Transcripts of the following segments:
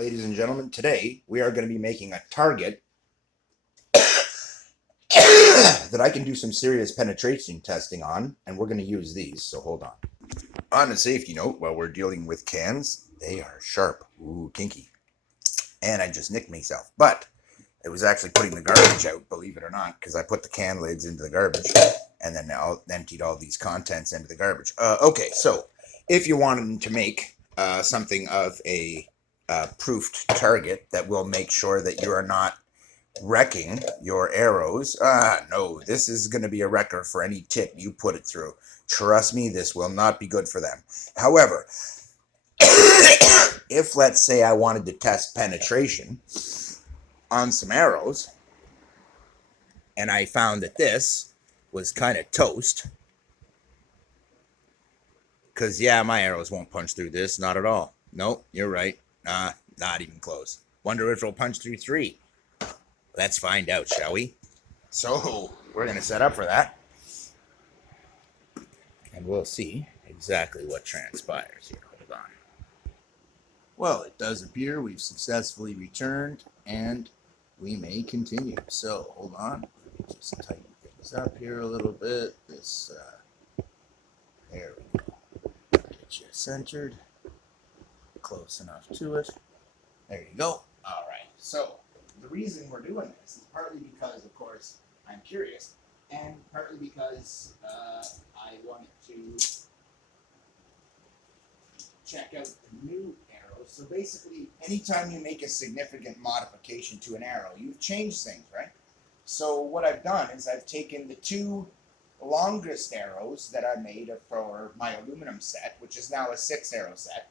ladies and gentlemen, today we are going to be making a target that I can do some serious penetration testing on, and we're going to use these, so hold on. On a safety note, while we're dealing with cans, they are sharp. Ooh, kinky. And I just nicked myself. But it was actually putting the garbage out, believe it or not, because I put the can lids into the garbage and then I emptied all these contents into the garbage. Okay, so if you wanted to make something of a proofed target that will make sure that you are not wrecking your arrows. No, this is going to be a wrecker for any tip you put it through. Trust me, this will not be good for them. However, if let's say I wanted to test penetration on some arrows, and I found that this was kind of toast, because yeah, my arrows won't punch through this, not at all. Nope, you're right. Not even close. Wonder if it'll punch through 3. Let's find out, shall we? So, we're going to set up for that. And we'll see exactly what transpires here. Hold on. Well, it does appear we've successfully returned, and we may continue. So, hold on. Let me just tighten things up here a little bit. There we go. Get you centered. Close enough to it. There you go. All right. So, the reason we're doing this is partly because, of course, I'm curious, and partly because I wanted to check out the new arrows. So basically, anytime you make a significant modification to an arrow, you've changed things, right? So what I've done is I've taken the 2 longest arrows that I made for my aluminum set, which is now a 6-arrow set,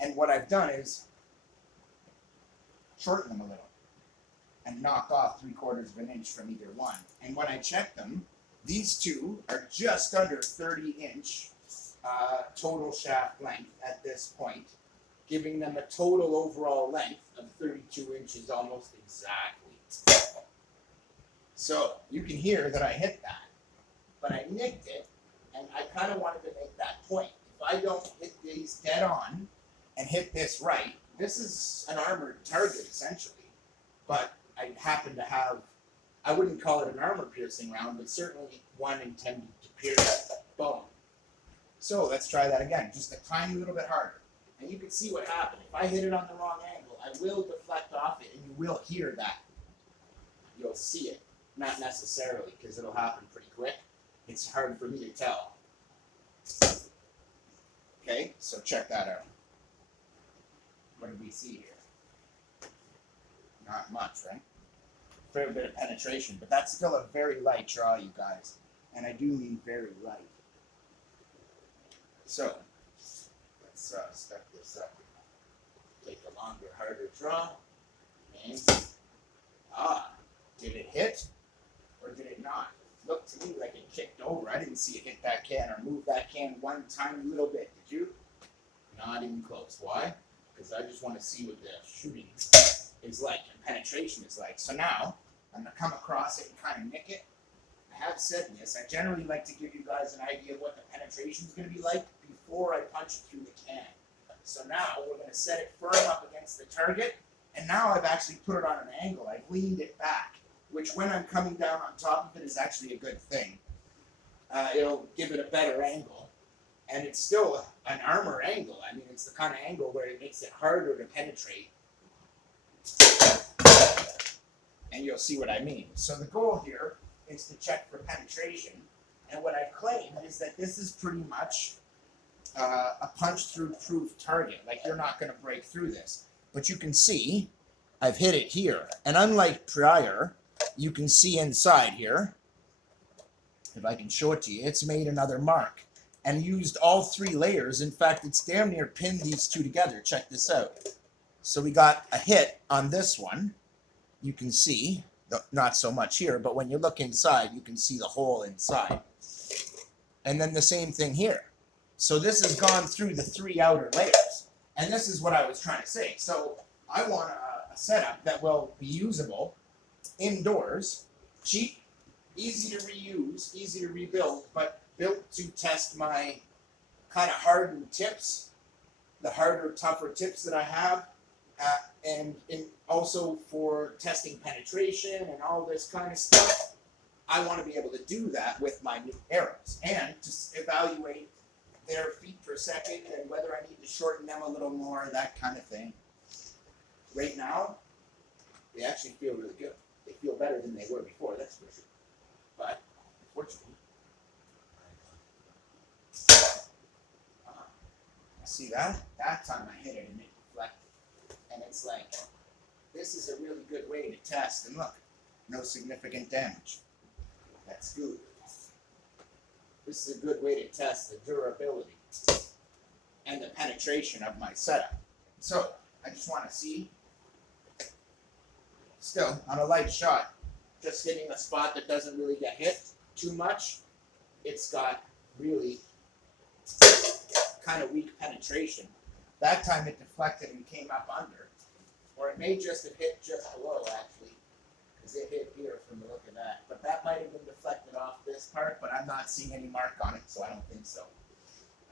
and what I've done is shorten them a little and knock off 3/4 of an inch from either one. And when I check them, these 2 are just under 30-inch total shaft length at this point, giving them a total overall length of 32 inches almost exactly. So you can hear that I hit that, but I nicked it, and I kind of wanted to make that point. If I don't hit these dead on and hit this right, this is an armored target, essentially. But I happen to have, I wouldn't call it an armor-piercing round, but certainly one intended to pierce bone. So let's try that again, just a tiny little bit harder. And you can see what happened. If I hit it on the wrong angle, I will deflect off it, and you will hear that. You'll see it. Not necessarily, because it'll happen pretty quick. It's hard for me to tell. Okay, so check that out. What do we see here? Not much, right? Fair bit of penetration, but that's still a very light draw, you guys. And I do mean very light. So, let's step this up. Take a longer, harder draw. And, did it hit? Or did it not? It looked to me like it kicked over. I didn't see it hit that can or move that can one tiny little bit. Did you? Not even close. Why? Because I just want to see what the shooting is like and penetration is like. So now, I'm going to come across it and kind of nick it. I have said this. I generally like to give you guys an idea of what the penetration is going to be like before I punch it through the can. So now, we're going to set it firm up against the target. And now I've actually put it on an angle. I've leaned it back, which when I'm coming down on top of it is actually a good thing. It'll give it a better angle. And it's still an armor angle. I mean, it's the kind of angle where it makes it harder to penetrate. And you'll see what I mean. So the goal here is to check for penetration. And what I've claimed is that this is pretty much a punch-through proof target. Like, you're not going to break through this. But you can see I've hit it here. And unlike prior, you can see inside here, if I can show it to you, it's made another mark and used all 3 layers. In fact, it's damn near pinned these 2 together. Check this out. So we got a hit on this one. You can see, not so much here, but when you look inside, you can see the hole inside. And then the same thing here. So this has gone through the 3 outer layers. And this is what I was trying to say. So I want a setup that will be usable indoors, cheap, easy to reuse, easy to rebuild, but built to test my kind of hardened tips, the harder, tougher tips that I have, And also for testing penetration and all this kind of stuff, I want to be able to do that with my new arrows and to evaluate their feet per second and whether I need to shorten them a little more, that kind of thing. Right now, they actually feel really good. They feel better than they were before, that's for sure. But unfortunately, see that? That time I hit it and it deflected. And it's like, this is a really good way to test. And look, no significant damage. That's good. This is a good way to test the durability and the penetration of my setup. So, I just want to see, still, on a light shot, just hitting a spot that doesn't really get hit too much, it's got really kind of weak penetration. That time it deflected and came up under. Or it may just have hit just below, actually, because it hit here from the look of that. But that might have been deflected off this part, but I'm not seeing any mark on it, so I don't think so.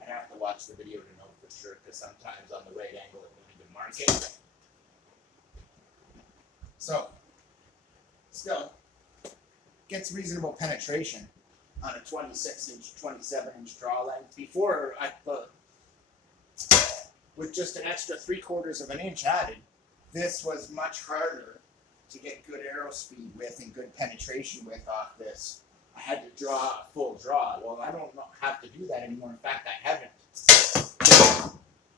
I'd have to watch the video to know for sure, because sometimes on the right angle it won't even mark it. So, still, gets reasonable penetration on a 26-inch, 27-inch draw length. Before, I thought, with just an extra 3/4 of an inch added, this was much harder to get good arrow speed with and good penetration with off this. I had to draw a full draw. Well, I don't have to do that anymore. In fact, I haven't.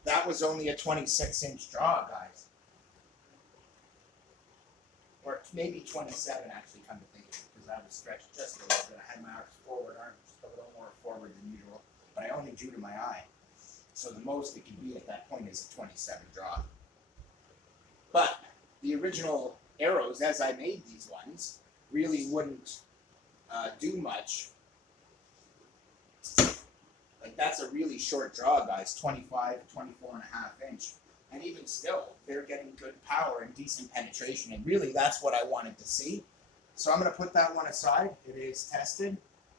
That was only a 26-inch draw, guys. Or maybe 27, actually, come to think of it, because I was stretched just a little bit. I had my arms forward, just a little more forward than usual, but I only drew to my eye. So the most it can be at that point is a 27 draw. But the original arrows, as I made these ones, really wouldn't do much. Like, that's a really short draw, guys, 25, 24 and a half inch. And even still, they're getting good power and decent penetration. And really, that's what I wanted to see. So I'm going to put that one aside. It is tested.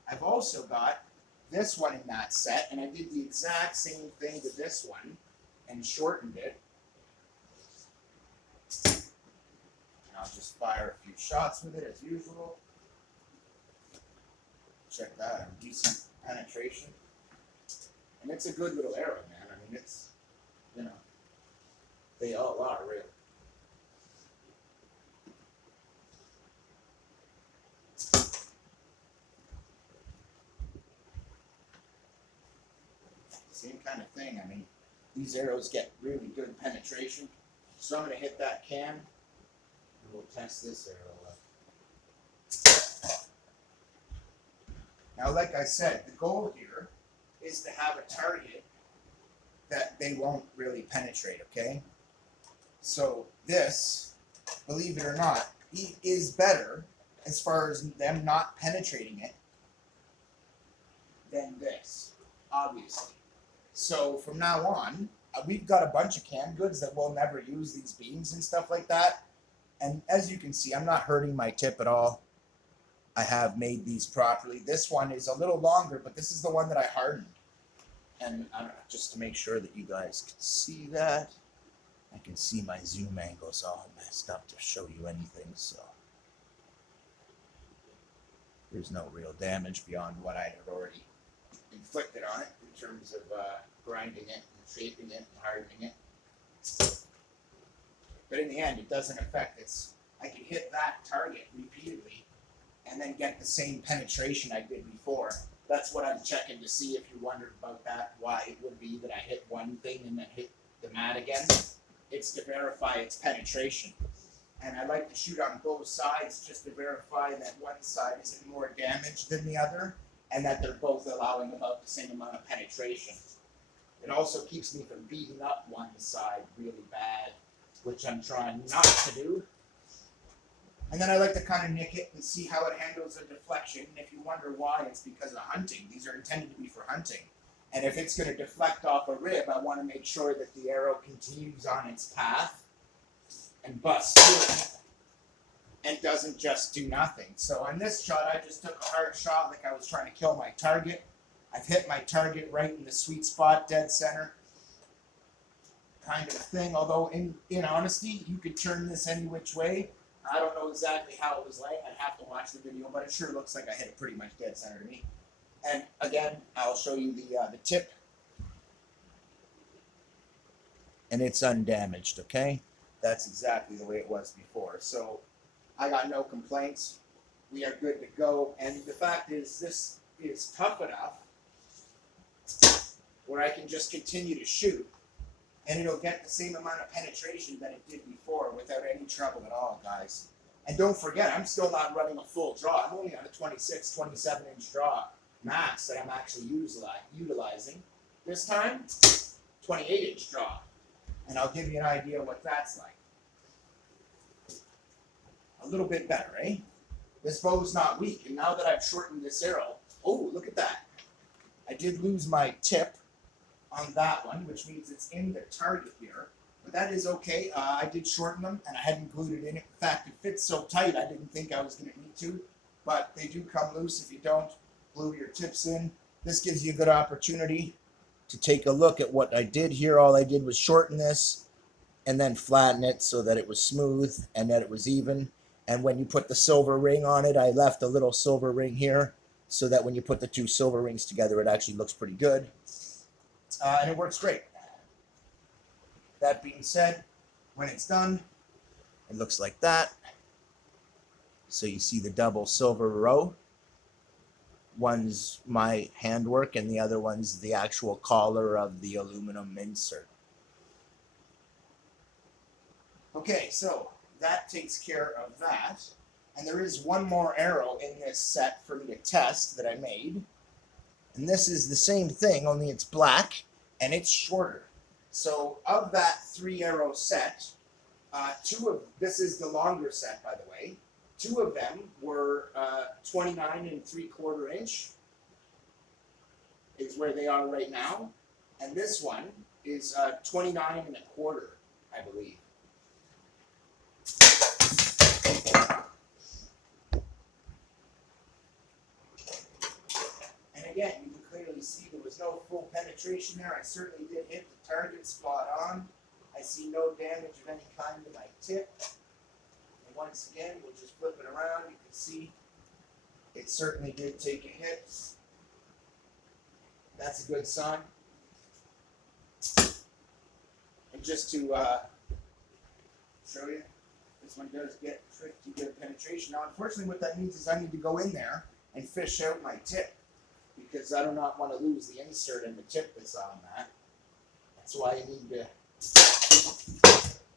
I've also got this one in that set, and I did the exact same thing to this one and shortened it. And I'll just fire a few shots with it as usual. Check that, decent penetration. And it's a good little arrow, man. I mean, it's, you know, they all are, really. Same kind of thing. I mean, these arrows get really good penetration. So I'm going to hit that can, and we'll test this arrow up. Now, like I said, the goal here is to have a target that they won't really penetrate, okay? So this, believe it or not, is better as far as them not penetrating it than this, obviously. So from now on, we've got a bunch of canned goods that will never use these beams and stuff like that. And as you can see, I'm not hurting my tip at all. I have made these properly. This one is a little longer, but this is the one that I hardened. And I don't know, just to make sure that you guys can see that. I can see my zoom angles all messed up to show you anything, so there's no real damage beyond what I had already inflicted on it in terms of grinding it and shaping it and hardening it. But in the end, it doesn't affect it. I can hit that target repeatedly and then get the same penetration I did before. That's what I'm checking to see, if you wondered about that, why it would be that I hit one thing and then hit the mat again. It's to verify its penetration. And I like to shoot on both sides just to verify that one side isn't more damaged than the other, and that they're both allowing about the same amount of penetration. It also keeps me from beating up one side really bad, which I'm trying not to do. And then I like to kind of nick it and see how it handles a deflection. And if you wonder why, it's because of hunting. These are intended to be for hunting. And if it's going to deflect off a rib, I want to make sure that the arrow continues on its path and busts through and doesn't just do nothing. So on this shot, I just took a hard shot like I was trying to kill my target. I've hit my target right in the sweet spot, dead center. kind of thing. Although in honesty, you could turn this any which way. I don't know exactly how it was laying. I'd have to watch the video, but it sure looks like I hit it pretty much dead center to me. And again, I'll show you the tip. And it's undamaged, okay? That's exactly the way it was before. So I got no complaints. We are good to go. And the fact is, this is tough enough where I can just continue to shoot and it'll get the same amount of penetration that it did before without any trouble at all, guys. And don't forget, I'm still not running a full draw. I'm only on a 26, 27 inch draw max that I'm actually utilizing. This time, 28 inch draw. And I'll give you an idea what that's like. A little bit better, eh? This bow's not weak, and now that I've shortened this arrow, oh, look at that. I did lose my tip on that one, which means it's in the target here. But that is okay. I did shorten them, and I hadn't glued it in. In fact, it fits so tight, I didn't think I was going to need to. But they do come loose if you don't glue your tips in. This gives you a good opportunity to take a look at what I did here. All I did was shorten this and then flatten it so that it was smooth and that it was even. And when you put the silver ring on it, I left a little silver ring here so that when you put the two silver rings together, it actually looks pretty good. And it works great. That being said, when it's done, it looks like that. So you see the double silver row. One's my handwork and the other one's the actual collar of the aluminum insert. Okay, so that takes care of that. And there is one more arrow in this set for me to test that I made. And this is the same thing, only it's black and it's shorter. So of that 3 arrow set, this is the longer set, by the way. 2 of them were 29 3/4 inch is where they are right now. And this one is 29 1/4, I believe. And again, you can clearly see there was no full penetration there. I certainly did hit the target spot on. I see no damage of any kind to my tip. And once again, we'll just flip it around. You can see it certainly did take a hit. That's a good sign. And just to show you, this one does get pretty good penetration. Now, unfortunately, what that means is I need to go in there and fish out my tip because I do not want to lose the insert and the tip that's on that. That's why you need to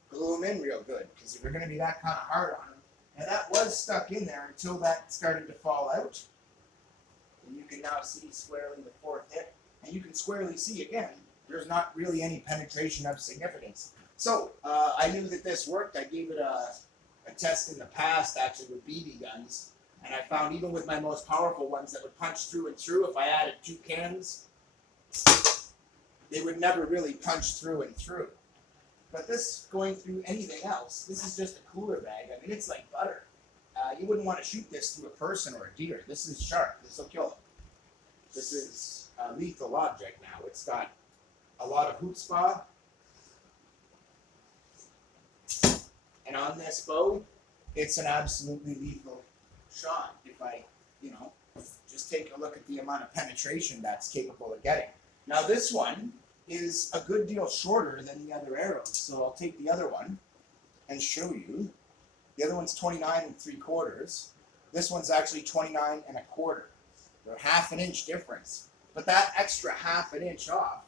glue them in real good, because if you're going to be that kind of hard on them, and that was stuck in there until that started to fall out, and you can now see squarely the 4th hit, and you can squarely see again, there's not really any penetration of significance. So I knew that this worked. I gave it a test in the past, actually, with BB guns, and I found even with my most powerful ones that would punch through and through, if I added 2 cans, they would never really punch through and through. But this, going through anything else, this is just a cooler bag. I mean, it's like butter. You wouldn't want to shoot this through a person or a deer. This is sharp. This will kill them. This is a lethal object now. It's got a lot of chutzpah. And on this bow, it's an absolutely lethal shot. If I, just take a look at the amount of penetration that's capable of getting. Now this one is a good deal shorter than the other arrows, so I'll take the other one and show you. The other one's 29 3/4. This one's actually 29 1/4. They're 1/2 inch difference. But that extra 1/2 inch off,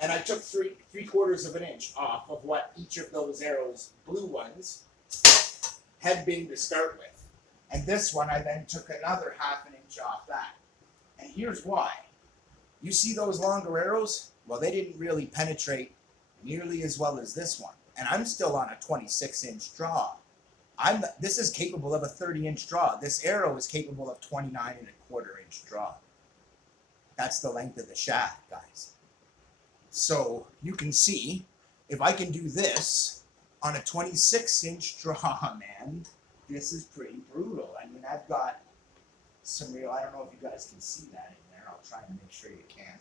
and I took 3/4 inch off of what each of those arrows, blue ones, had been to start with. And this one, I then took another 1/2 inch off that. And here's why. You see those longer arrows? Well, they didn't really penetrate nearly as well as this one. And I'm still on a 26 inch draw. This is capable of a 30 inch draw. This arrow is capable of 29 1/4 inch draw. That's the length of the shaft, guys. So you can see, if I can do this on a 26 inch draw, man, this is pretty brutal. I mean, I've got some real, I don't know if you guys can see that in there. I'll try and make sure you can.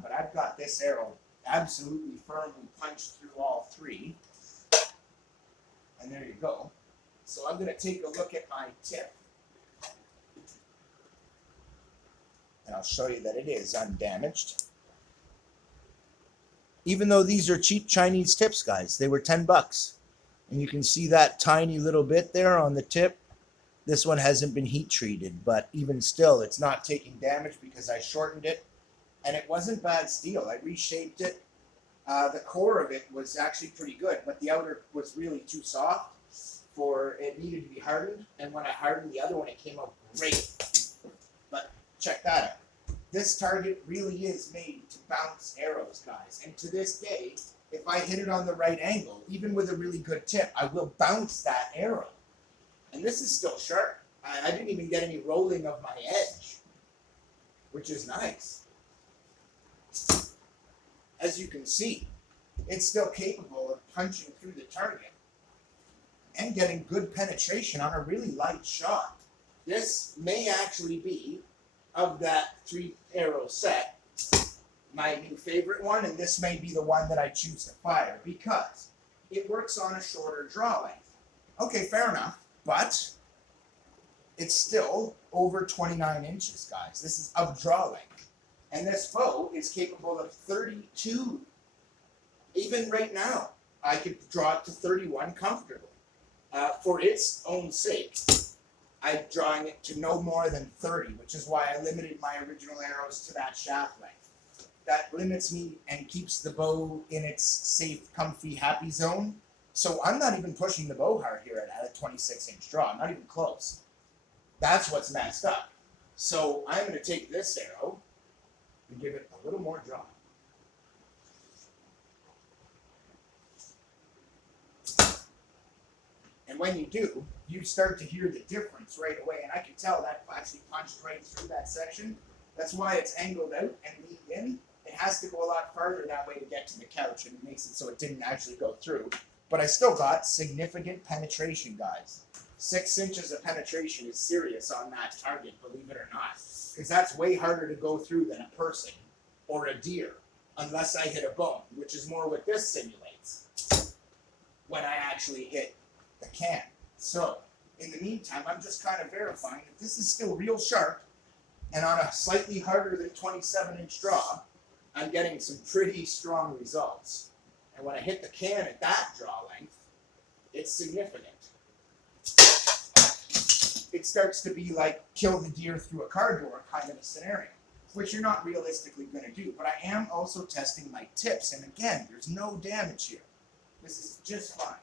But I've got this arrow absolutely firmly punched through all three. And there you go. So I'm going to take a look at my tip. And I'll show you that it is undamaged. Even though these are cheap Chinese tips, guys, they were $10. And you can see that tiny little bit there on the tip. This one hasn't been heat treated, but even still, it's not taking damage because I shortened it. And it wasn't bad steel. I reshaped it. The core of it was actually pretty good, but the outer was really too soft for it needed to be hardened. And when I hardened the other one, it came out great. But check that out. This target really is made to bounce arrows, guys. And to this day, if I hit it on the right angle, even with a really good tip, I will bounce that arrow. And this is still sharp. I didn't even get any rolling of my edge, which is nice. As you can see, it's still capable of punching through the target and getting good penetration on a really light shot. This may actually be, of that 3-arrow set, my new favorite one, and this may be the one that I choose to fire because it works on a shorter draw length. Okay, fair enough, but it's still over 29 inches, guys. This is of draw length. And this bow is capable of 32. Even right now, I could draw it to 31 comfortably. For its own sake, I'm drawing it to no more than 30, which is why I limited my original arrows to that shaft length. That limits me and keeps the bow in its safe, comfy, happy zone. So I'm not even pushing the bow hard here at a 26-inch draw. I'm not even close. That's what's messed up. So I'm going to take this arrow and give it a little more draw. And when you do, you start to hear the difference right away. And I can tell that actually punched right through that section. That's why it's angled out and leaned in. It has to go a lot farther that way to get to the couch, and it makes it so it didn't actually go through. But I still got significant penetration, guys. 6 inches of penetration is serious on that target, believe it or not. Because that's way harder to go through than a person or a deer, unless I hit a bone, which is more what this simulates when I actually hit the can. So, in the meantime, I'm just kind of verifying that this is still real sharp, and on a slightly harder than 27-inch draw, I'm getting some pretty strong results. And when I hit the can at that draw length, it's significant. It starts to be like kill the deer through a car door kind of a scenario, which you're not realistically going to do. But I am also testing my tips. And again, there's no damage here. This is just fine.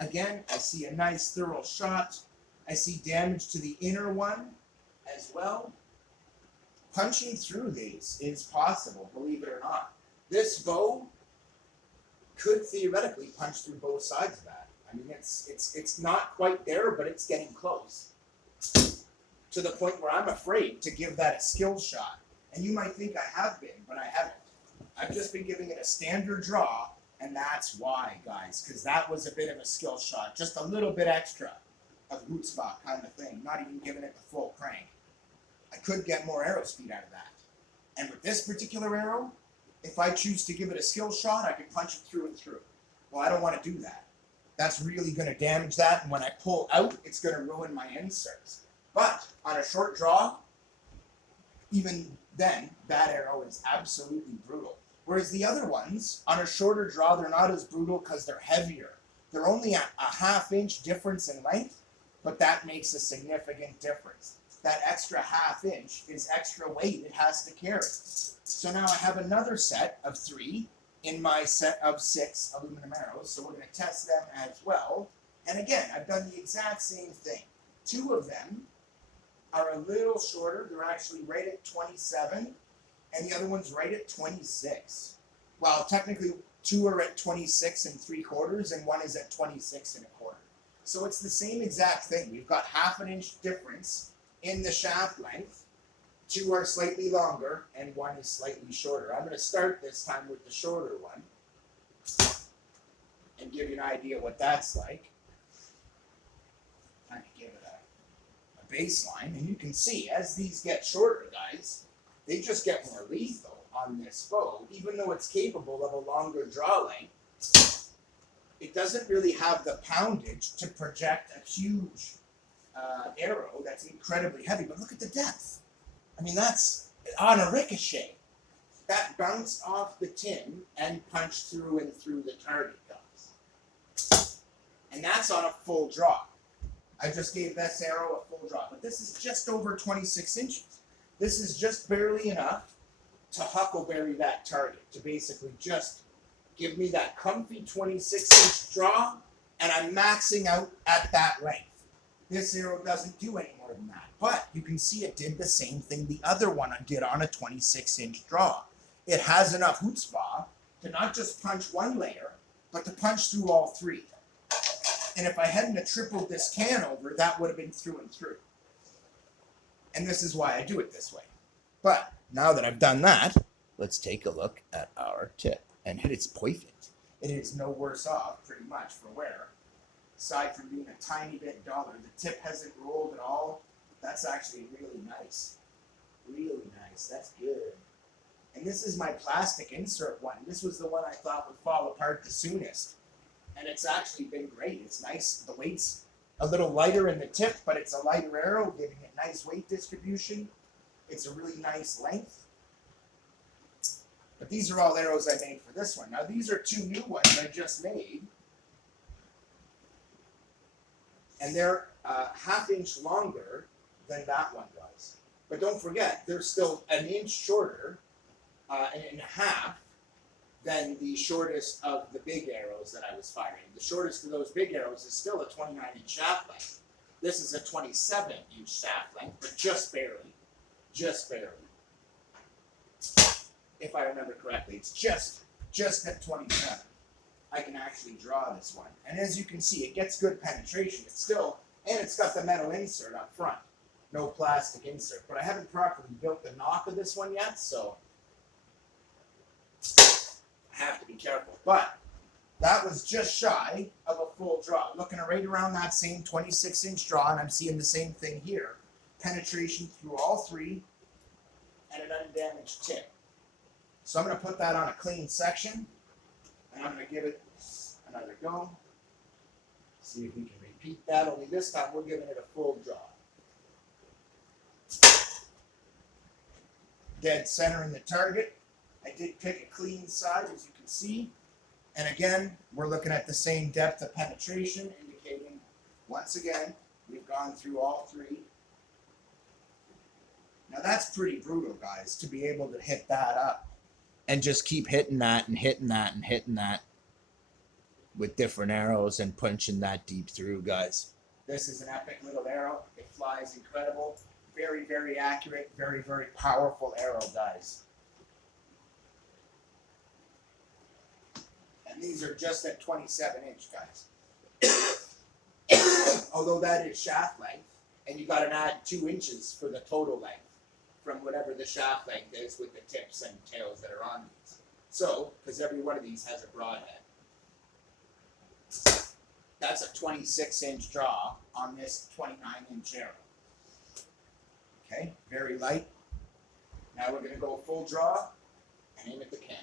Again, I see a nice thorough shot. I see damage to the inner one as well. Punching through these is possible, believe it or not. This bow could theoretically punch through both sides of that. I mean, it's not quite there, but it's getting close. To the point where I'm afraid to give that a skill shot. And you might think I have been, but I haven't. I've just been giving it a standard draw, and that's why, guys, because that was a bit of a skill shot. Just a little bit extra of chutzpah kind of thing, not even giving it the full crank. I could get more arrow speed out of that. And with this particular arrow, if I choose to give it a skill shot, I can punch it through and through. Well, I don't want to do that. That's really going to damage that, and when I pull out, it's going to ruin my inserts. But on a short draw, even then, that arrow is absolutely brutal. Whereas the other ones, on a shorter draw, they're not as brutal because they're heavier. They're only a half-inch difference in length, but that makes a significant difference. That extra half-inch is extra weight it has to carry. So now I have another set of 3 in my set of 6 aluminum arrows, so we're going to test them as well. And again, I've done the exact same thing. 2 of them are a little shorter. They're actually right at 27, and the other one's right at 26. Well, technically, 2 are at 26 3/4, and 1 is at 26 1/4. So it's the same exact thing. We've got half an inch difference in the shaft length. 2 are slightly longer, and 1 is slightly shorter. I'm going to start this time with the shorter one and give you an idea what that's like. Kind of give it a baseline, and you can see as these get shorter, guys, they just get more lethal on this bow, even though it's capable of a longer draw length, it doesn't really have the poundage to project a huge arrow that's incredibly heavy. But look at the depth. I mean, that's on a ricochet. That bounced off the tin and punched through and through the target, guys. And that's on a full draw. I just gave this arrow a full draw, but this is just over 26 inches. This is just barely enough to huckleberry that target, to basically just give me that comfy 26-inch draw, and I'm maxing out at that length. This arrow doesn't do any more than that, but you can see it did the same thing the other one did on a 26-inch draw. It has enough chutzpah to not just punch one layer, but to punch through all three. And if I hadn't have tripled this can over, that would have been through and through. And this is why I do it this way. But now that I've done that, let's take a look at our tip. And it is perfect. It is no worse off, pretty much, for wear. Aside from being a tiny bit duller, the tip hasn't rolled at all. That's actually really nice. Really nice. That's good. And this is my plastic insert one. This was the one I thought would fall apart the soonest. And it's actually been great. It's nice. The weight's a little lighter in the tip, but it's a lighter arrow, giving it nice weight distribution. It's a really nice length. But these are all arrows I made for this one. Now these are two new ones I just made. And they're half-inch longer than that one was. But don't forget, they're still an inch shorter, and a half, than the shortest of the big arrows that I was firing. The shortest of those big arrows is still a 29-inch shaft length. This is a 27-inch shaft length, but just barely. Just barely. If I remember correctly, it's just at 27. I can actually draw this one. And as you can see, it gets good penetration. It's still, and it's got the metal insert up front. No plastic insert. But I haven't properly built the knock of this one yet, so I have to be careful. But that was just shy of a full draw. Looking right around that same 26-inch draw, and I'm seeing the same thing here. Penetration through all three, and an undamaged tip. So I'm going to put that on a clean section, and I'm going to give it another go. See if we can repeat that, only this time we're giving it a full draw. Dead center in the target. I did pick a clean side, as you can see. And again, we're looking at the same depth of penetration, indicating, once again, we've gone through all three. Now that's pretty brutal, guys, to be able to hit that up and just keep hitting that and hitting that and hitting that with different arrows and punching that deep through, guys. This is an epic little arrow. It flies incredible. Very, very accurate, very, very powerful arrow, guys. And these are just at 27-inch, guys. Although that is shaft length, and you got to add 2 inches for the total length from whatever the shaft length is with the tips and tails that are on these. So, because every one of these has a broadhead. That's a 26-inch draw on this 29-inch arrow. Okay, very light. Now we're going to go full draw and aim at the can.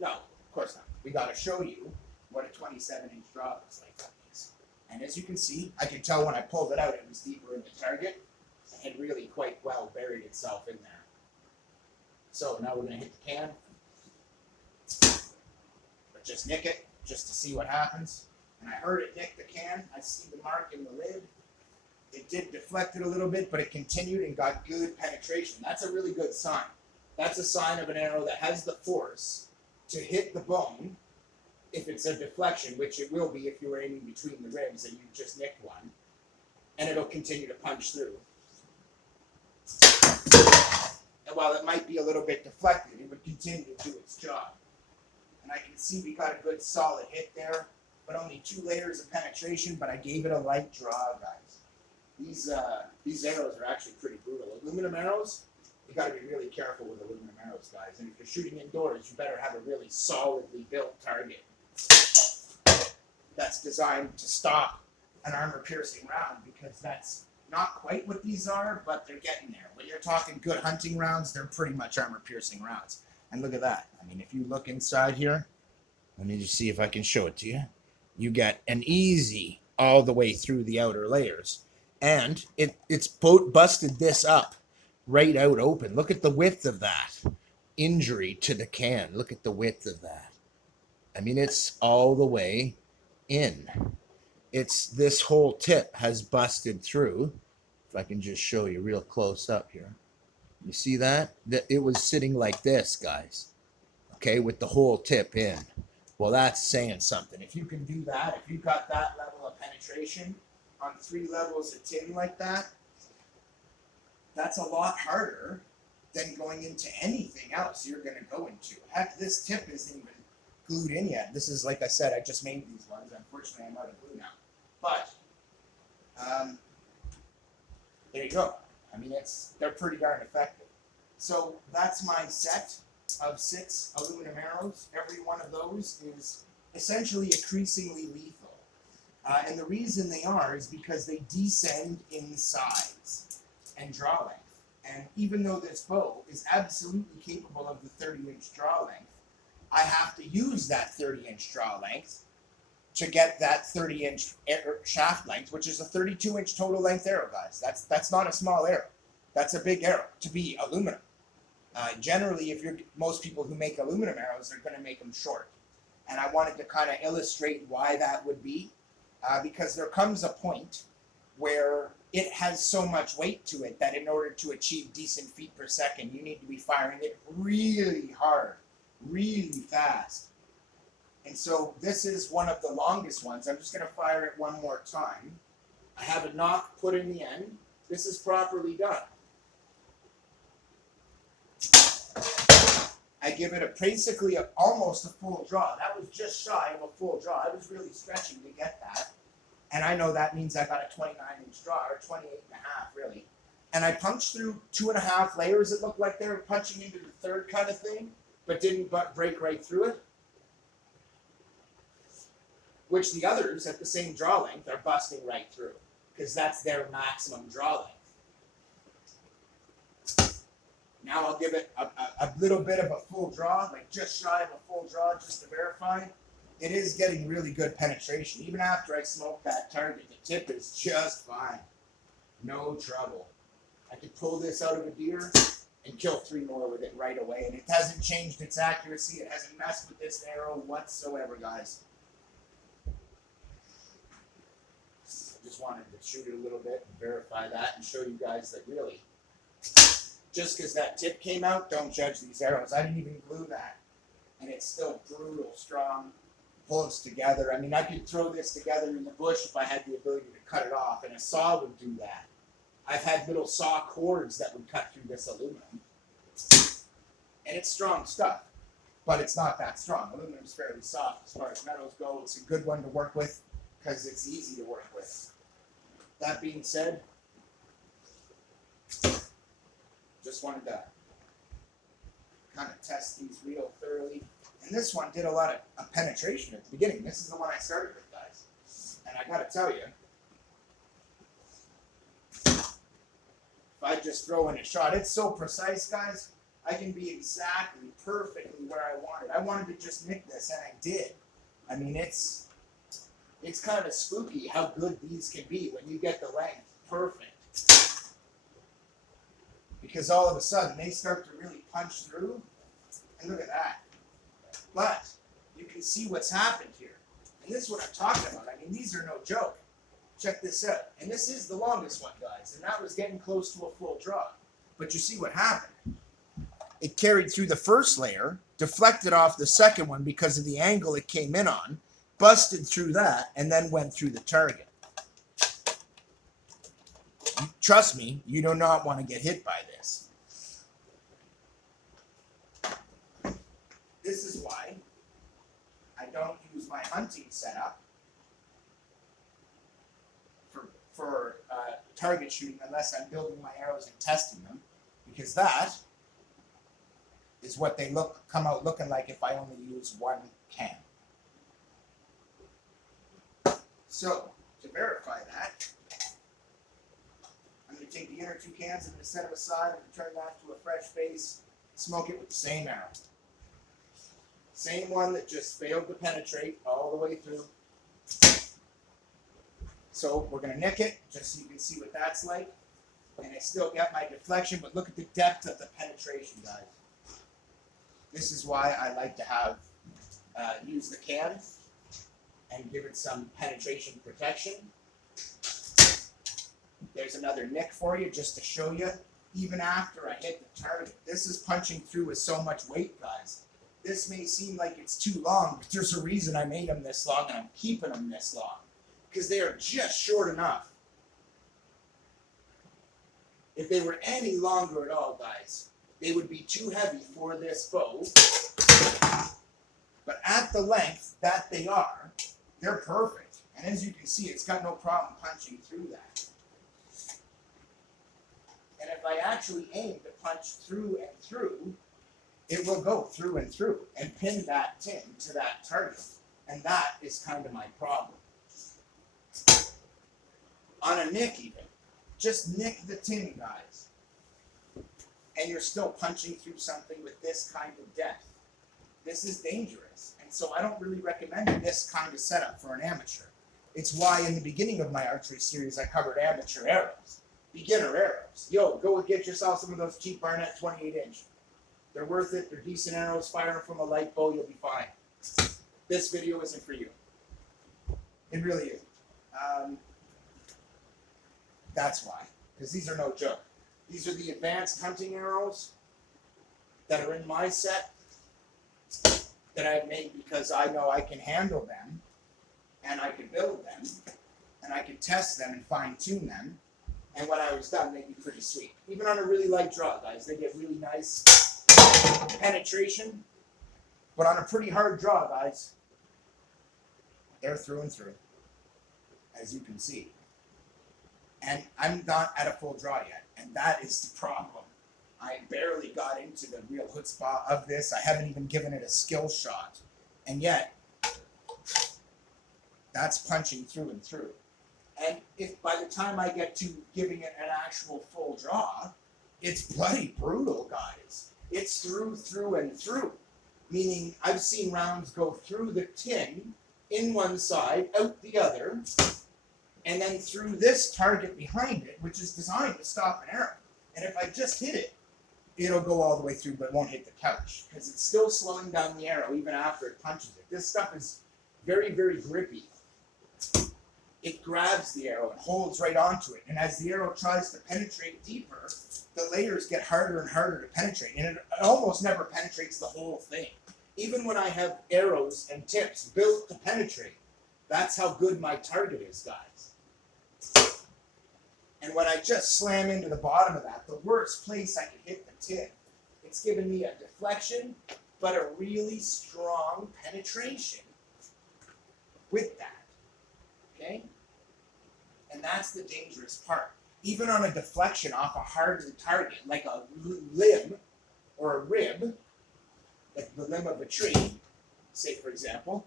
No, of course not. We got to show you what a 27-inch draw looks like on these. And as you can see, I can tell when I pulled it out, it was deeper in the target. It had really quite well buried itself in there. So now we're going to hit the can. But just nick it, just to see what happens. And I heard it nick the can. I see the mark in the lid. It did deflect it a little bit, but it continued and got good penetration. That's a really good sign. That's a sign of an arrow that has the force to hit the bone if it's a deflection, which it will be if you were aiming between the ribs and you just nicked one. And it'll continue to punch through. And while it might be a little bit deflected, it would continue to do its job. And I can see we got a good solid hit there, but only 2 layers of penetration, but I gave it a light draw, guys. These arrows are actually pretty brutal. Aluminum arrows, you got to be really careful with aluminum arrows, guys. And if you're shooting indoors, you better have a really solidly built target that's designed to stop an armor-piercing round, because that's Not quite what these are, but they're getting there. When you're talking good hunting rounds, they're pretty much armor-piercing rounds. And look at that. I mean, if you look inside here, let me just see if I can show it to you. You get an easy all the way through the outer layers. And it's busted this up right out open. Look at the width of that injury to the can. Look at the width of that. I mean, it's all the way in. It's this whole tip has busted through. If I can just show you real close up here. You see that? It was sitting like this, guys. Okay, with the whole tip in. Well, that's saying something. If you can do that, if you've got that level of penetration on 3 levels of tin like that, that's a lot harder than going into anything else you're going to go into. Heck, this tip isn't even glued in yet. This is, like I said, I just made these ones. Unfortunately, I'm out of glue now. But, there you go. I mean, they're pretty darn effective. So that's my set of 6 aluminum arrows. Every one of those is essentially increasingly lethal. And the reason they are is because they descend in size and draw length. And even though this bow is absolutely capable of the 30-inch draw length, I have to use that 30-inch draw length to get that 30-inch shaft length, which is a 32-inch total length arrow, guys. That's not a small arrow. That's a big arrow to be aluminum. Generally, most people who make aluminum arrows are going to make them short. And I wanted to kind of illustrate why that would be, because there comes a point where it has so much weight to it that in order to achieve decent feet per second, you need to be firing it really hard, really fast. And so this is one of the longest ones. I'm just going to fire it one more time. I have a knock put in the end. This is properly done. I give it basically almost a full draw. That was just shy of a full draw. I was really stretching to get that. And I know that means I got a 29-inch draw, or 28 and a half, really. And I punched through 2.5 layers. It looked like they were punching into the third kind of thing, but didn't break right through it. Which the others at the same draw length are busting right through, because that's their maximum draw length. Now I'll give it a little bit of a full draw, like just shy of a full draw, just to verify. It is getting really good penetration. Even after I smoke that target, the tip is just fine. No trouble. I could pull this out of a deer and kill 3 more with it right away, and it hasn't changed its accuracy. It hasn't messed with this arrow whatsoever, guys. Just wanted to shoot it a little bit and verify that and show you guys that really, just because that tip came out, don't judge these arrows. I didn't even glue that, and it's still brutal, strong, pulls together. I mean, I could throw this together in the bush if I had the ability to cut it off, and a saw would do that. I've had little saw cords that would cut through this aluminum, and it's strong stuff, but it's not that strong. Aluminum's fairly soft as far as metals go. It's a good one to work with because it's easy to work with. That being said, just wanted to kind of test these real thoroughly. And this one did a lot of penetration at the beginning. This is the one I started with, guys. And I got to tell you, if I just throw in a shot, it's so precise, guys. I can be exactly, perfectly where I wanted. I wanted to just nick this, and I did. I mean, it's kind of spooky how good these can be when you get the length perfect. Because all of a sudden, they start to really punch through. And look at that. But you can see what's happened here. And this is what I'm talking about. I mean, these are no joke. Check this out. And this is the longest one, guys. And that was getting close to a full draw. But you see what happened. It carried through the first layer, deflected off the second one because of the angle it came in on, busted through that, and then went through the target. Trust me, you do not want to get hit by this. This is why I don't use my hunting setup for target shooting unless I'm building my arrows and testing them, because that is what they come out looking like if I only use one can. So, to verify that, take the inner two cans, I'm going to set them aside and return that to a fresh face. Smoke it with the same arrow. Same one that just failed to penetrate all the way through. So we're going to nick it just so you can see what that's like. And I still get my deflection, but look at the depth of the penetration, guys. This is why I like to have use the can and give it some penetration protection. There's another nick for you just to show you. Even after I hit the target, this is punching through with so much weight, guys. This may seem like it's too long, but there's a reason I made them this long and I'm keeping them this long. Because they are just short enough. If they were any longer at all, guys, they would be too heavy for this bow. But at the length that they are, they're perfect. And as you can see, it's got no problem punching through that. And if I actually aim to punch through and through, it will go through and through and pin that tin to that target. And that is kind of my problem. On a nick even, just nick the tin, guys. And you're still punching through something with this kind of depth. This is dangerous. And so I don't really recommend this kind of setup for an amateur. It's why in the beginning of my archery series I covered amateur arrows. Beginner arrows. Yo, go get yourself some of those cheap Barnett 28-inch. They're worth it. They're decent arrows. Fire them from a light bow. You'll be fine. This video isn't for you. It really isn't. That's why. Because these are no joke. These are the advanced hunting arrows that are in my set that I've made because I know I can handle them and I can build them and I can test them and fine-tune them. And when I was done, they'd be pretty sweet. Even on a really light draw, guys, they get really nice penetration. But on a pretty hard draw, guys, they're through and through, as you can see. And I'm not at a full draw yet, and that is the problem. I barely got into the real chutzpah of this. I haven't even given it a skill shot. And yet, that's punching through and through. And if by the time I get to giving it an actual full draw, it's bloody brutal, guys. It's through and through. Meaning, I've seen rounds go through the tin, in one side, out the other, and then through this target behind it, which is designed to stop an arrow. And if I just hit it, it'll go all the way through, but it won't hit the couch, because it's still slowing down the arrow even after it punches it. This stuff is very, very grippy. It grabs the arrow and holds right onto it. And as the arrow tries to penetrate deeper, the layers get harder and harder to penetrate. And it almost never penetrates the whole thing. Even when I have arrows and tips built to penetrate, that's how good my target is, guys. And when I just slam into the bottom of that, the worst place I can hit the tin, it's given me a deflection, but a really strong penetration with that. Okay? And that's the dangerous part. Even on a deflection off a hardened target, like a limb or a rib, like the limb of a tree, say for example,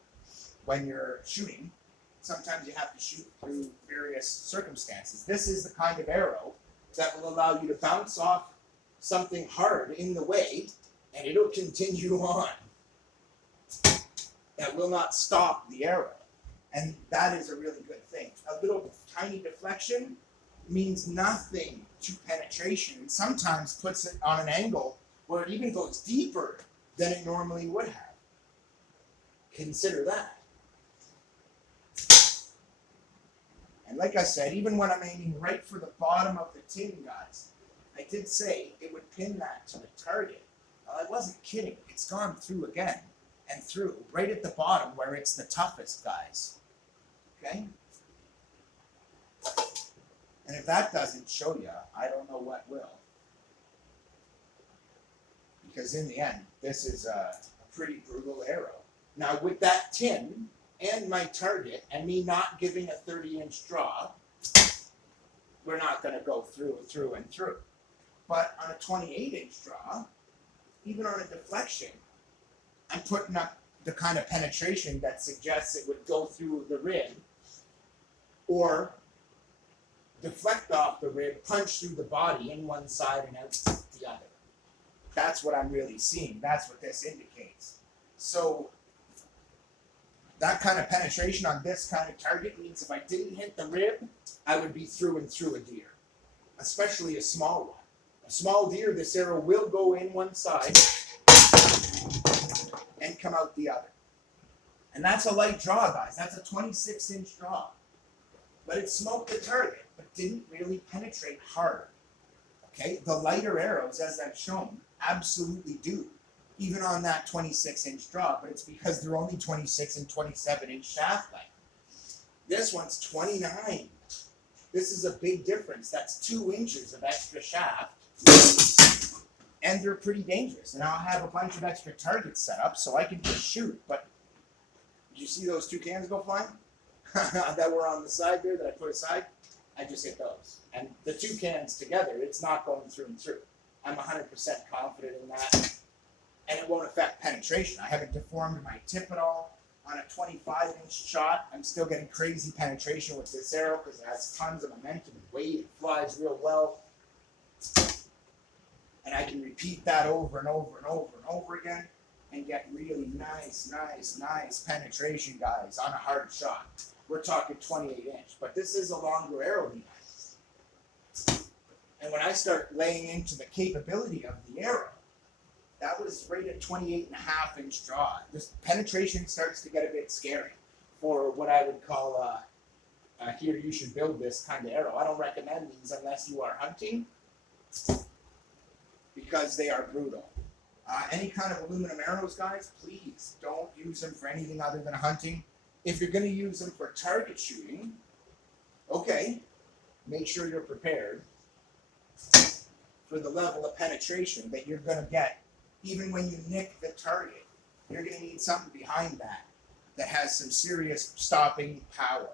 when you're shooting, sometimes you have to shoot through various circumstances. This is the kind of arrow that will allow you to bounce off something hard in the way, and it'll continue on. That will not stop the arrow. And that is a really good thing. A little tiny deflection means nothing to penetration, and sometimes puts it on an angle where it even goes deeper than it normally would have. Consider that. And like I said, even when I'm aiming right for the bottom of the tin, guys, I did say it would pin that to the target. Well, I wasn't kidding. It's gone through again and through, right at the bottom where it's the toughest, guys. Okay? And if that doesn't show you, I don't know what will. Because in the end, this is a pretty brutal arrow. Now with that tin and my target and me not giving a 30-inch draw, we're not going to go through and through and through. But on a 28-inch draw, even on a deflection, I'm putting up the kind of penetration that suggests it would go through the rib or deflect off the rib, punch through the body in one side and out the other. That's what I'm really seeing. That's what this indicates. So that kind of penetration on this kind of target means if I didn't hit the rib, I would be through and through a deer, especially a small one. A small deer, this arrow will go in one side and come out the other. And that's a light draw, guys. That's a 26-inch draw. But it smoked the target, but didn't really penetrate hard. Okay? The lighter arrows, as I've shown, absolutely do, even on that 26-inch draw, but it's because they're only 26 and 27-inch shaft length. This one's 29. This is a big difference. That's 2 inches of extra shaft, and they're pretty dangerous. And I'll have a bunch of extra targets set up so I can just shoot. But did you see those 2 cans go flying that were on the side there that I put aside? I just hit those. And the 2 cans together, it's not going through and through. I'm 100% confident in that. And it won't affect penetration. I haven't deformed my tip at all. On a 25-inch shot, I'm still getting crazy penetration with this arrow because it has tons of momentum and weight. It flies real well. And I can repeat that over and over and over and over again and get really nice penetration, guys, on a hard shot. We're talking 28-inch, but this is a longer arrow than that. And when I start laying into the capability of the arrow, that was right at 28.5-inch draw. This penetration starts to get a bit scary for what I would call here you should build this kind of arrow. I don't recommend these unless you are hunting because they are brutal. Any kind of aluminum arrows, guys, please don't use them for anything other than hunting. If you're going to use them for target shooting, okay, make sure you're prepared for the level of penetration that you're going to get. Even when you nick the target, you're going to need something behind that has some serious stopping power.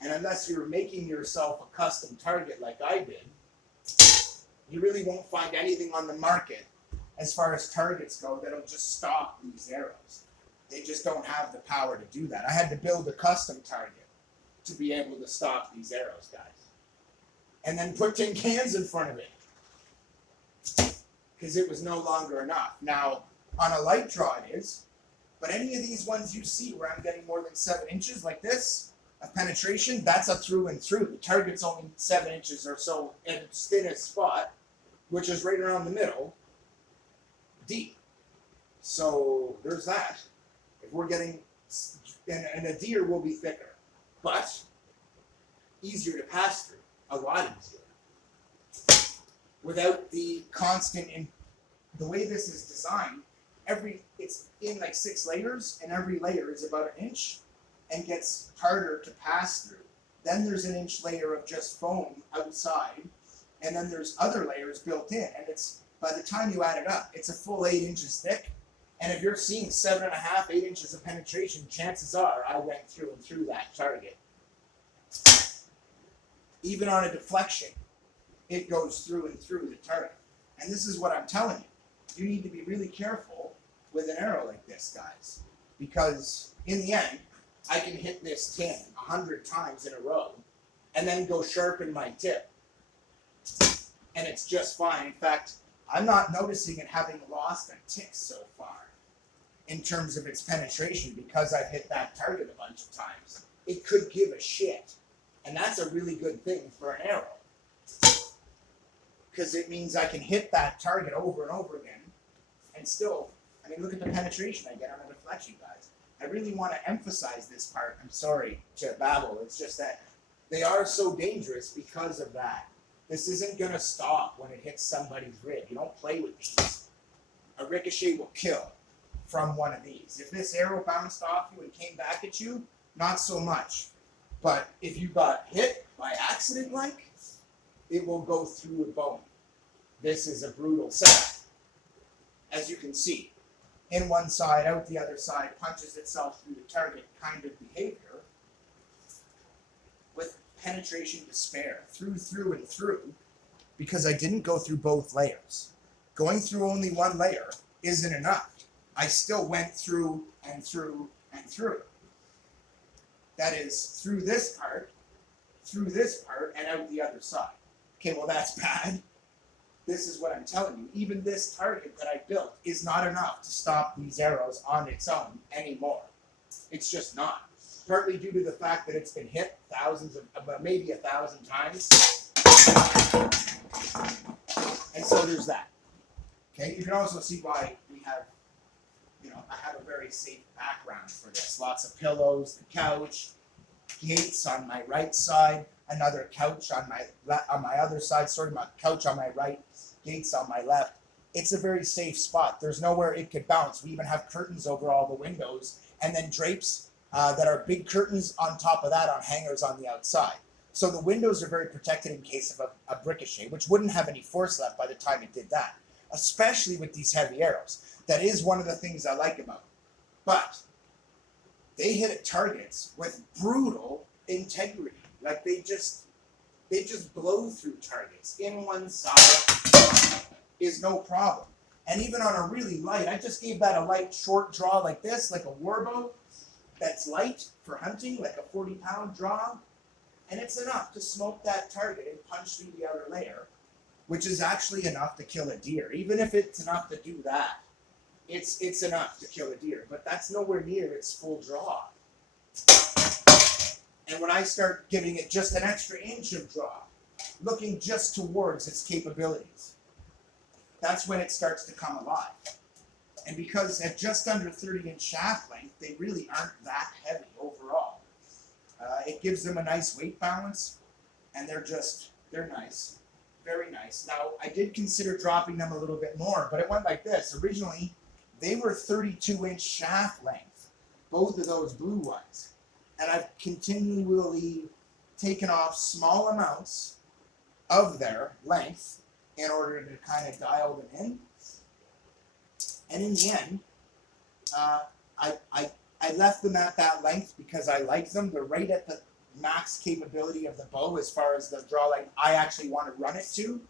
And unless you're making yourself a custom target like I did, you really won't find anything on the market as far as targets go that'll just stop these arrows. They just don't have the power to do that. I had to build a custom target to be able to stop these arrows, guys. And then put tin cans in front of it, because it was no longer enough. Now, on a light draw it is, but any of these ones you see where I'm getting more than 7 inches like this of penetration, that's a through and through. The target's only 7 inches or so in its thinnest spot, which is right around the middle, deep. So there's that. If we're getting, and a deer will be thicker, but easier to pass through, a lot easier. Without the constant, the way this is designed, it's in like 6 layers, and every layer is about 1 inch and gets harder to pass through. Then there's 1 inch layer of just foam outside, and then there's other layers built in, and it's, by the time you add it up, it's a full 8 inches thick. And if you're seeing 7.5, 8 inches of penetration, chances are I went through and through that target. Even on a deflection, it goes through and through the target. And this is what I'm telling you. You need to be really careful with an arrow like this, guys. Because in the end, I can hit this tin 100 times in a row and then go sharpen my tip. And it's just fine. In fact, I'm not noticing it having lost a tick so far in terms of its penetration because I've hit that target a bunch of times. It could give a shit. And that's a really good thing for an arrow. Because it means I can hit that target over and over again and still, I mean, look at the penetration I get on a deflection, guys. I really want to emphasize this part. I'm sorry to babble. It's just that they are so dangerous because of that. This isn't going to stop when it hits somebody's rib. You don't play with these. A ricochet will kill from one of these. If this arrow bounced off you and came back at you, not so much. But if you got hit by accident like, it will go through a bone. This is a brutal setup. As you can see, in one side, out the other side, punches itself through the target kind of behavior with penetration to spare, through and through, because I didn't go through both layers. Going through only one layer isn't enough. I still went through and through and through. That is, through this part, through this part and out the other side. Okay, well that's bad. This is what I'm telling you. Even this target that I built is not enough to stop these arrows on its own anymore. It's just not. Partly due to the fact that it's been hit thousands of, maybe 1,000 times. And so there's that. Okay, you can also see why we have, I have a very safe background for this. Lots of pillows, the couch, gates on my right side, another couch on my other side. Sorry, my couch on my right, gates on my left. It's a very safe spot. There's nowhere it could bounce. We even have curtains over all the windows, and then drapes that are big curtains on top of that on hangers on the outside. So the windows are very protected in case of a ricochet, which wouldn't have any force left by the time it did that, especially with these heavy arrows. That is one of the things I like about them. But they hit at targets with brutal integrity. Like they just blow through targets. In one side is no problem. And even on a really light, I just gave that a light short draw like this, like a warbow that's light for hunting, like a 40-pound draw. And it's enough to smoke that target and punch through the outer layer, which is actually enough to kill a deer. Even if it's enough to do that, it's enough to kill a deer. But that's nowhere near its full draw. And when I start giving it just an extra inch of draw, looking just towards its capabilities, that's when it starts to come alive. And because at just under 30-inch shaft length, they really aren't that heavy overall. It gives them a nice weight balance, and they're nice, very nice. Now, I did consider dropping them a little bit more, but it went like this. Originally, they were 32-inch shaft length, both of those blue ones. And I've continually taken off small amounts of their length in order to kind of dial them in. And in the end, I left them at that length because I like them. They're right at the max capability of the bow as far as the draw length I actually want to run it to.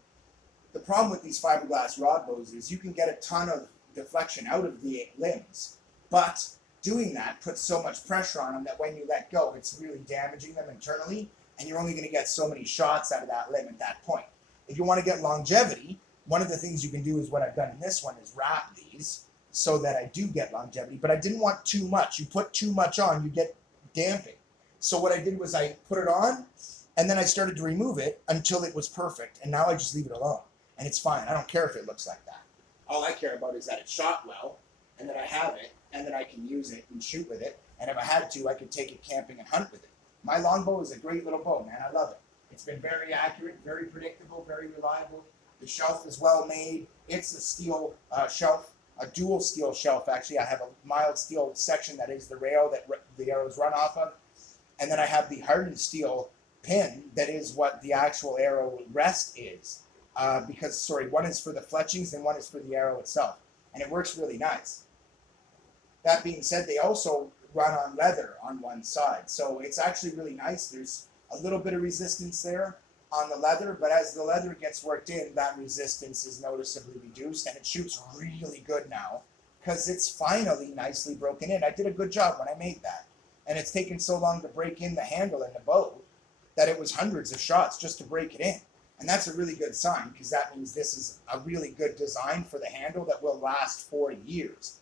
The problem with these fiberglass rod bows is you can get a ton of deflection out of the limbs, but doing that puts so much pressure on them that when you let go, it's really damaging them internally, and you're only going to get so many shots out of that limb at that point. If you want to get longevity, one of the things you can do is what I've done in this one is wrap these so that I do get longevity, but I didn't want too much. You put too much on, you get damping. So what I did was I put it on, and then I started to remove it until it was perfect, and now I just leave it alone, and it's fine. I don't care if it looks like that. All I care about is that it shot well, and that I have it, and that I can use it and shoot with it, and if I had to, I could take it camping and hunt with it. My longbow is a great little bow, man. I love it. It's been very accurate, very predictable, very reliable. The shelf is well made. It's a steel shelf, a dual steel shelf, actually. I have a mild steel section that is the rail that the arrows run off of, and then I have the hardened steel pin that is what the actual arrow rest is. One is for the fletchings and one is for the arrow itself, and it works really nice. That being said, they also run on leather on one side, so it's actually really nice. There's a little bit of resistance there on the leather, but as the leather gets worked in, that resistance is noticeably reduced, and it shoots really good now because it's finally nicely broken in. I did a good job when I made that, and it's taken so long to break in the handle in the bow that it was hundreds of shots just to break it in. And that's a really good sign because that means this is a really good design for the handle that will last 40 years.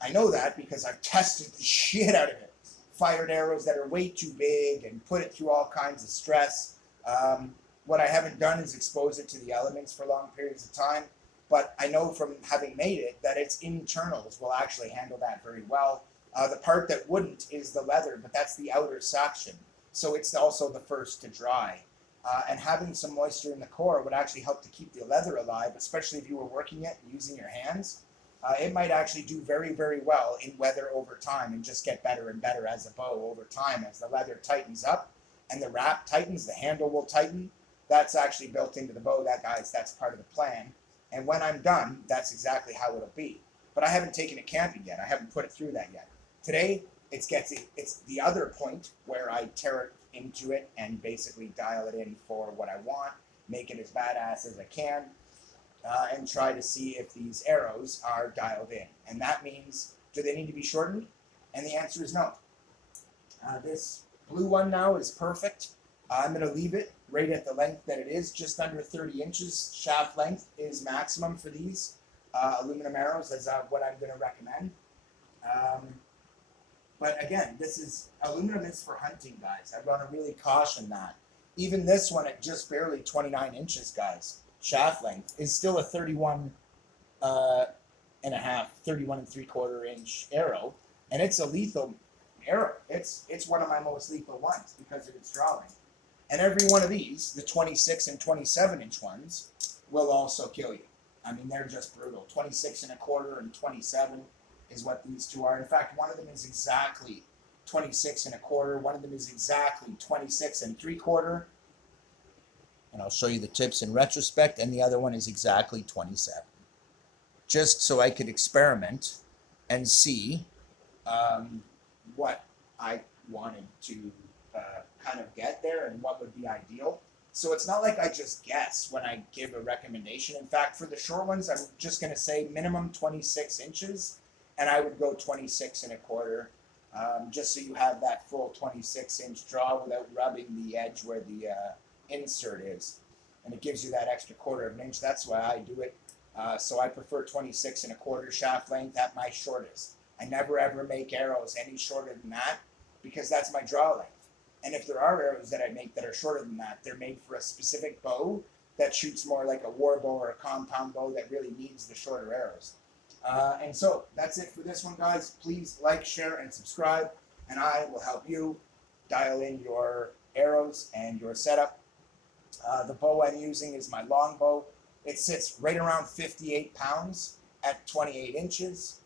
I know that because I've tested the shit out of it. Fired arrows that are way too big and put it through all kinds of stress. What I haven't done is expose it to the elements for long periods of time, but I know from having made it that its internals will actually handle that very well. The part that wouldn't is the leather, but that's the outer section, so it's also the first to dry. And having some moisture in the core would actually help to keep the leather alive, especially if you were working it using your hands. It might actually do very, very well in weather over time and just get better and better as a bow over time. As the leather tightens up and the wrap tightens, the handle will tighten. That's actually built into the bow. That's part of the plan. And when I'm done, that's exactly how it'll be. But I haven't taken it camping yet. I haven't put it through that yet. Today, it's the other point where I tear it into it and basically dial it in for what I want, make it as badass as I can, and try to see if these arrows are dialed in. And that means, do they need to be shortened? And the answer is no. This blue one now is perfect. I'm going to leave it right at the length that it is, just under 30 inches. Shaft length is maximum for these aluminum arrows. That's what I'm going to recommend. But again, aluminum is for hunting, guys. I want to really caution that. Even this one at just barely 29 inches, guys, shaft length, is still a 31 and a half, 31 and 3/4 inch arrow, and it's a lethal arrow. It's one of my most lethal ones because of its draw length. And every one of these, the 26 and 27 inch ones, will also kill you. I mean, they're just brutal. 26 and a quarter and 27 is what these two are. In fact, one of them is exactly 26 and a quarter. One of them is exactly 26 and 3/4. And I'll show you the tips in retrospect. And the other one is exactly 27. Just so I could experiment and see what I wanted to kind of get there and what would be ideal. So it's not like I just guess when I give a recommendation. In fact, for the short ones, I'm just going to say minimum 26 inches, and I would go 26 and a quarter, just so you have that full 26-inch draw without rubbing the edge where the insert is. And it gives you that extra 1/4 of an inch. That's why I do it. So I prefer 26 and a quarter shaft length at my shortest. I never ever make arrows any shorter than that because that's my draw length. And if there are arrows that I make that are shorter than that, they're made for a specific bow that shoots more like a war bow or a compound bow that really needs the shorter arrows. And so that's it for this one, guys. Please like, share, and subscribe, and I will help you dial in your arrows and your setup. The bow I'm using is my longbow. It sits right around 58 pounds at 28 inches.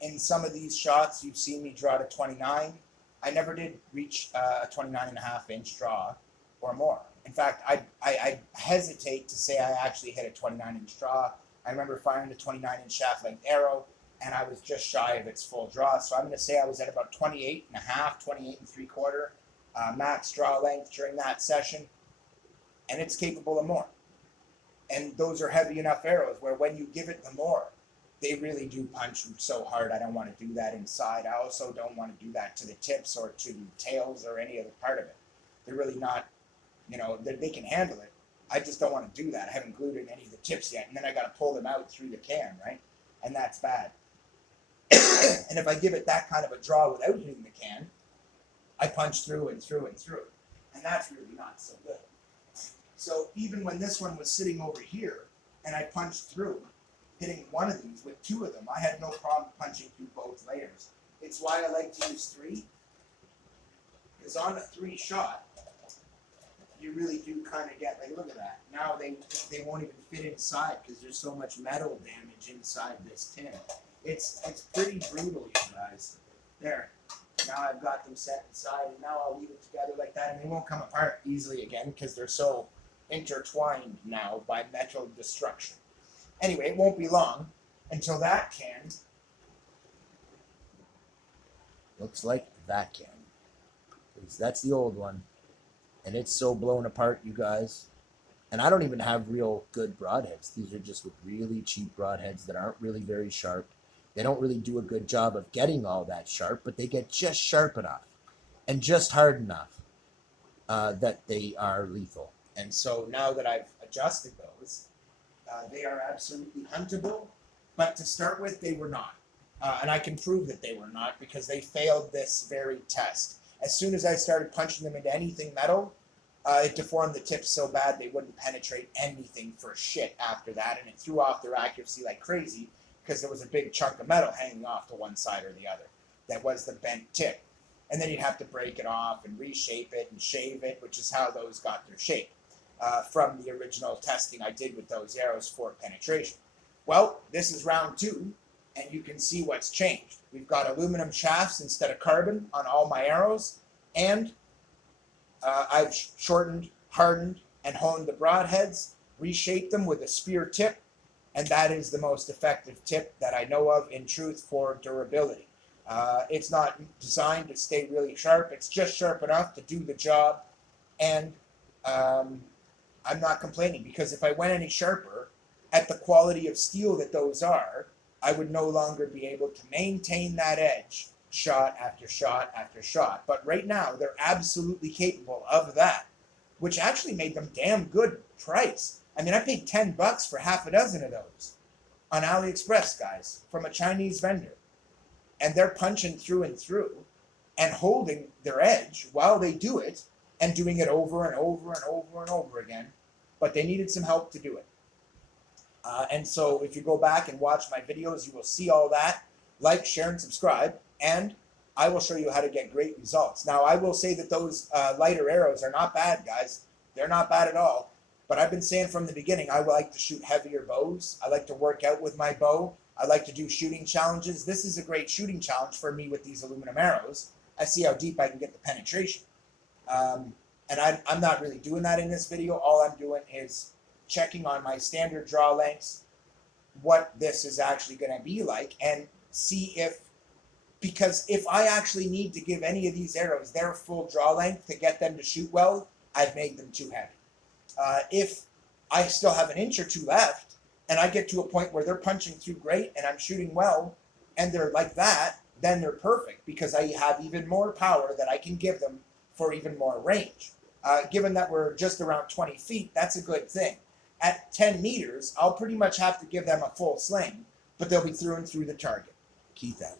In some of these shots, you've seen me draw to 29. I never did reach a 29.5-inch draw or more. In fact, I hesitate to say I actually hit a 29-inch draw. I remember firing a 29-inch shaft length arrow, and I was just shy of its full draw. So I'm going to say I was at about 28.5, 28 and 3/4 max draw length during that session, and it's capable of more. And those are heavy enough arrows where when you give it the more, they really do punch so hard. I don't want to do that inside. I also don't want to do that to the tips or to the tails or any other part of it. They're really not, they can handle it. I just don't want to do that. I haven't glued in any of the tips yet, and then I got to pull them out through the can, right? And that's bad. And if I give it that kind of a draw without hitting the can, I punch through and through and through. And that's really not so good. So even when this one was sitting over here and I punched through, hitting one of these with two of them, I had no problem punching through both layers. It's why I like to use 3. Because on a 3 shot, you really do kind of get, like, look at that. Now they won't even fit inside because there's so much metal damage inside this tin. It's pretty brutal, you guys. There. Now I've got them set inside, and now I'll leave it together like that, and they won't come apart easily again because they're so intertwined now by metal destruction. Anyway, it won't be long until that can looks like that can. That's the old one. And it's so blown apart, you guys. And I don't even have real good broadheads. These are just with really cheap broadheads that aren't really very sharp. They don't really do a good job of getting all that sharp, but they get just sharp enough and just hard enough that they are lethal. And so now that I've adjusted those, they are absolutely huntable. But to start with, they were not. And I can prove that they were not because they failed this very test. As soon as I started punching them into anything metal, it deformed the tips so bad they wouldn't penetrate anything for shit after that, and it threw off their accuracy like crazy because there was a big chunk of metal hanging off to one side or the other. That was the bent tip. And then you'd have to break it off and reshape it and shave it, which is how those got their shape from the original testing I did with those arrows for penetration. Well, this is round 2. And you can see what's changed. We've got aluminum shafts instead of carbon on all my arrows, and I've shortened, hardened, and honed the broadheads, reshaped them with a spear tip, and that is the most effective tip that I know of in truth for durability. It's not designed to stay really sharp. It's just sharp enough to do the job, and I'm not complaining because if I went any sharper at the quality of steel that those are, I would no longer be able to maintain that edge shot after shot after shot. But right now, they're absolutely capable of that, which actually made them damn good price. I mean, I paid $10 for half a dozen of those on AliExpress, guys, from a Chinese vendor. And they're punching through and through and holding their edge while they do it and doing it over and over and over and over again. But they needed some help to do it. And so if you go back and watch my videos, you will see all that. Like, share, and subscribe. And I will show you how to get great results. Now, I will say that those lighter arrows are not bad, guys. They're not bad at all. But I've been saying from the beginning, I like to shoot heavier bows. I like to work out with my bow. I like to do shooting challenges. This is a great shooting challenge for me with these aluminum arrows. I see how deep I can get the penetration. And I'm not really doing that in this video. All I'm doing is checking on my standard draw lengths, what this is actually going to be like, and see if, because if I actually need to give any of these arrows their full draw length to get them to shoot well, I've made them too heavy. If I still have an inch or two left, and I get to a point where they're punching through great and I'm shooting well, and they're like that, then they're perfect because I have even more power that I can give them for even more range. Given that we're just around 20 feet, that's a good thing. At 10 meters, I'll pretty much have to give them a full sling, but they'll be through and through the target. Keep that.